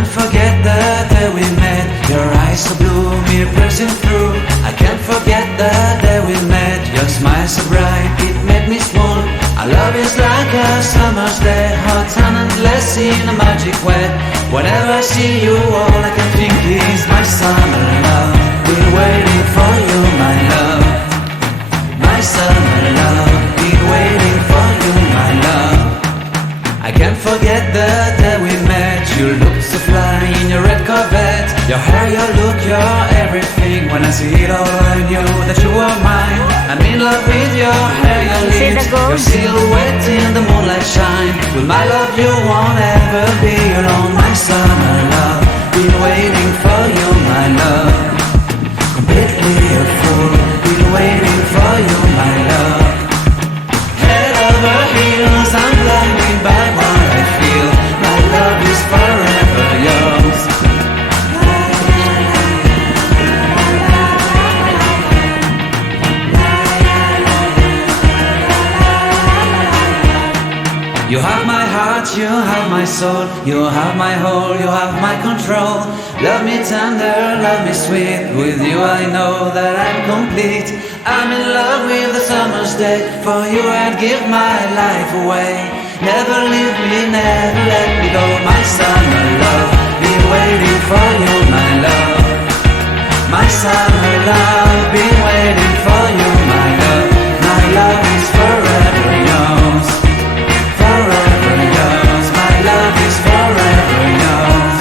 can't forget the day we met. Your eyes so blue, me piercing through. I can't forget the day we met. Your smile so bright, it made me swoon. Our love is like a summer's day, hot and endless in a magic way. Whenever I see you, all I can think is my summer love. Been waiting for you, my love. My summer love. Been waiting for you, my love. I can't forget the day we met. You looked so fly in your red Corvette. Your hair, your look, your everything. When I see it all, I knew that you were mine. I'm in love with your hair, your lips, your silhouette in the moonlight shine. With my love, you won't ever be alone. My summer love, been waiting for you, my love. Completely a fool, been waiting for you, my love. Head over heels, I'm blinded by what I feel. My love is forever yours. You have my heart, you have my soul. You have my whole, you have my control. Love me tender, love me sweet. With you I know that I'm complete. I'm in love with the summer's day. For you I'd give my life away. Never leave me, never let me go. My summer love, been waiting for you, my love. My summer love, been waiting for you, my love. My love is forever yours. Forever yours. My love is forever yours.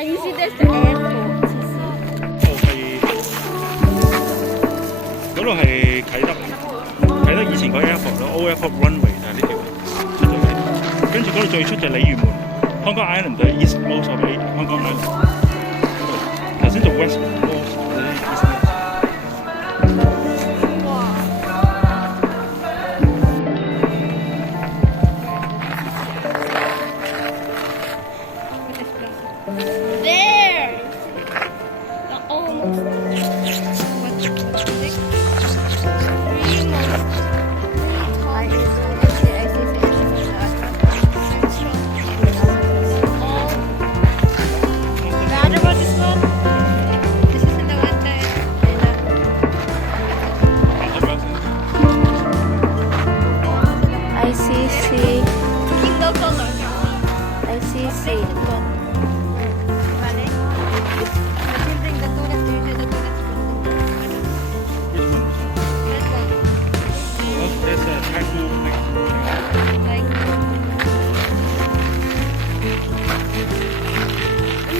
And you see there's the airport. 嗰度係啟德以前個 airport 咯 ，Old Airport Runway 就係呢條出咗嚟。跟住嗰度最出就係鯉魚門 ，Hong Kong Island 就係 East Most of Hong Kong Island。頭先做 West Most 嗰啲 East Most。There! The almost.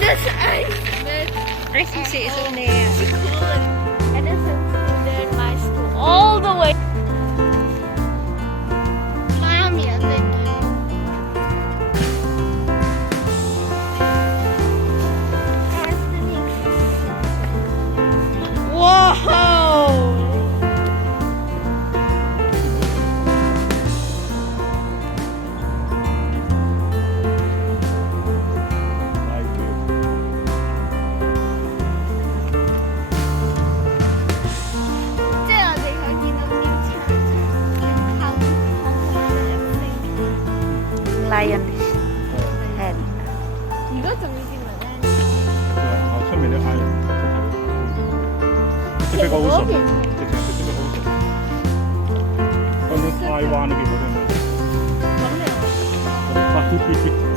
What's it? I can see it's on there. And it's in my school all the way. Mommy, I think. Whoa! Lion head. 이것도 미지만은.出面啲 island， 即係比較好順，直情係比較好順。嗰啲台灣嗰邊嗰啲咩？咁樣。